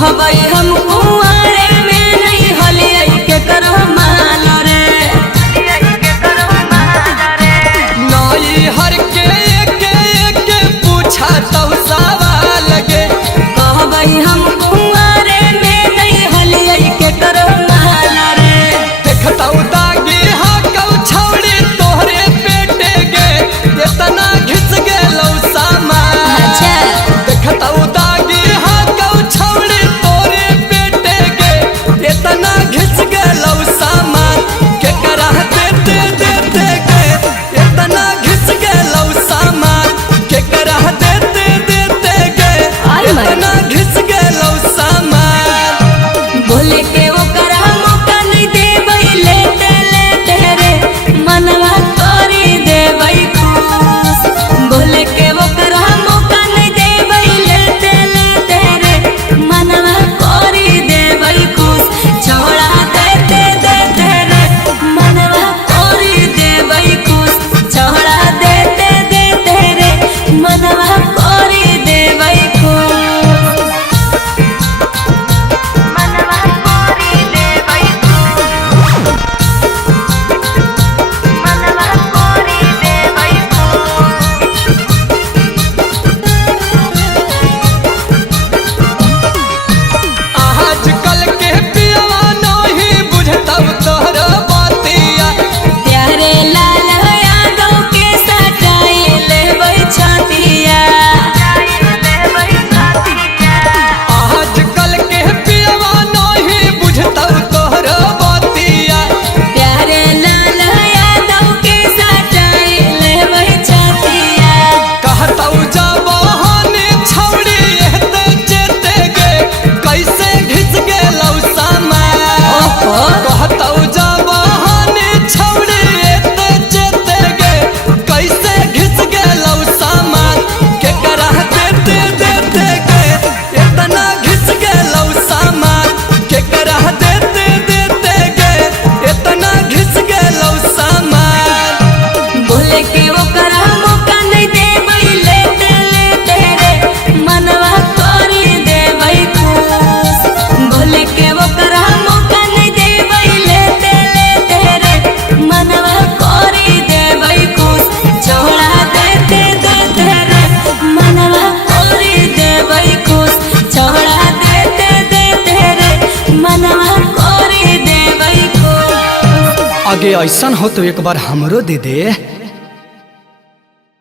कहबई हम कुंवारे में नहीं हलिया के करो मान रे नई हर के पूछा तब सवाल गे कहबई हम कुंवारे में नहीं हलिया के करो मान रे देखता दागी हा कौ छौड़ी तोहरे पेटे गे इतना घिस गेलौ सामान अच्छा देखता दागी हा कौ छौड़ी तोरे पेटे गे इतना घिस गेलौ सामान के करा देते देते गे इतना घिस गेलौ सामान के करा देते देते गे इतना घिस गेलौ सामान बोले के वो करा मौका नहीं देबई लेते लेते रे मनवा तोरी देबई खुश बोले के वो करा मौका नहीं देबई लेते लेते रे मनवा तोरी देबई खुश छोड़ा देते देते रे मनवा तोरी देबई खुश छोड़ा देते देते रे मनवा तोरी देबई खुश मनवा कोरी देबई मनवा कोरी देबई आजकल के पियवा नहीं बुझतब तोहरा बातिया प्यारे लाल यादव के सटाई लेबई छतिया आजकल के पियवा नहीं बुझतब तोहरा बातिया प्यारे लाल यादव के सटाई लेबई छतिया कहतौ जवानी छौड़ी एते चेते गे कैसे घिस गेलौ सामान ओहो कहतौ जवानी छौड़ी एते चेते गे कैसे घिस गेलौ सामान के करा देते देते गे इतना घिस गेलौ सामान के करा देते देते गे इतना घिस गेलौ सामान बोले के वो करा मौका नहीं देबई लेते लेते रे मनवा तोरी देबई खुश बोले के वो करा मौका नहीं देबई लेते लेते रे मनवा तोरी देबई खुश छोड़ा देते देते रे मनवा तोरी देबई खुश छोड़ा देते देते रे मनवा तोरी देबई खुश आगे ऐसा हो तो एक बार हमरो दे दे।